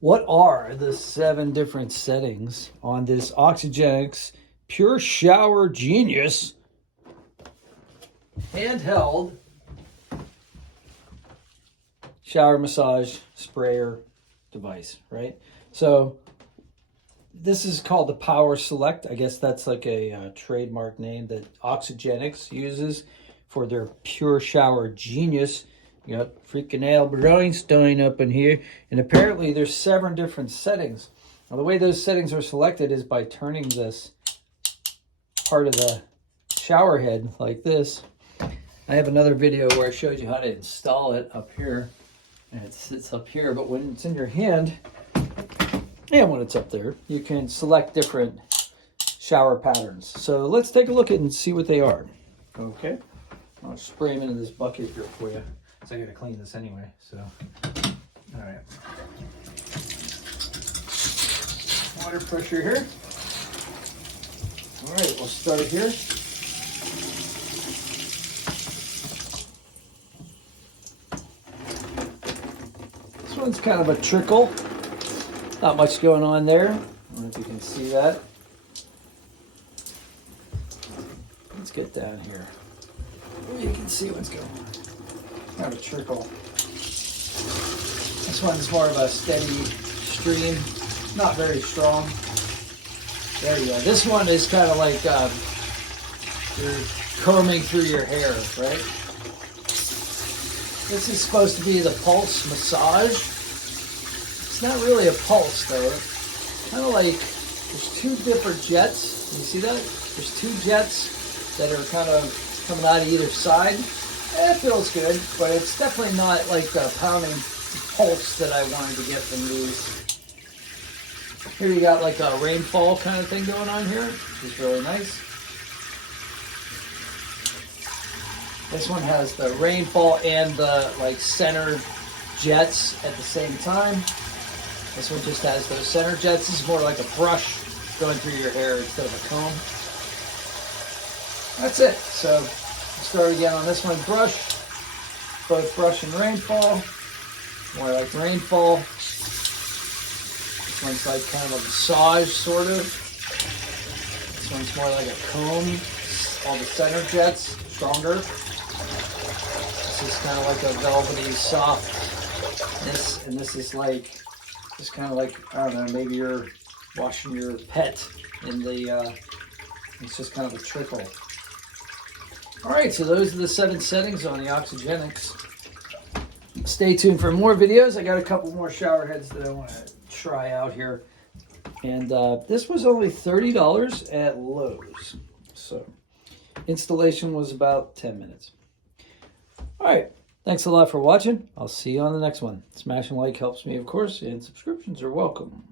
What are the 7 different settings on this Oxygenics Pure Shower Genius handheld shower massage sprayer device, right? So this is called the Power Select. I guess that's like a trademark name that Oxygenics uses for their Pure Shower Genius. You got freaking Albert Einstein up in here. And apparently there's 7 different settings. Now the way those settings are selected is by turning this part of the shower head like this. I have another video where I showed you how to install it up here. And it sits up here, but when it's in your hand, and when it's up there, you can select different shower patterns. So let's take a look at it and see what they are. Okay. I'll spray them into this bucket here for you. So I gotta clean this anyway, so. All right. Water pressure here. All right, we'll start here. This one's kind of a trickle. Not much going on there. I don't know if you can see that. Let's get down here. You can see what's going on. Kind of a trickle. This one's more of a steady stream, not very strong. There you go. This one is kind of like you're combing through your hair, right? This is supposed to be the pulse massage. It's not really a pulse though. Kind of like there's 2 different jets. You see that? There's 2 jets that are kind of coming out of either side. It feels good, but it's definitely not like the pounding pulse that I wanted to get from these. Here you got like a rainfall kind of thing going on here, which is really nice. This one has the rainfall and the like center jets at the same time. This one just has those center jets. This is more like a brush going through your hair instead of a comb. That's it. So start again on this one, brush, both brush and rainfall, more like rainfall. This one's like kind of a massage, sort of. This one's more like a comb, all the center jets, stronger. This is kind of like a velvety softness, and this is like, just kind of like, I don't know, maybe you're washing your pet in the, it's just kind of a trickle. All right, so those are the 7 settings on the Oxygenics. Stay tuned for more videos. I got a couple more shower heads that I want to try out here. And this was only $30 at Lowe's. So installation was about 10 minutes. All right, thanks a lot for watching. I'll see you on the next one. Smashing like helps me, of course, and subscriptions are welcome.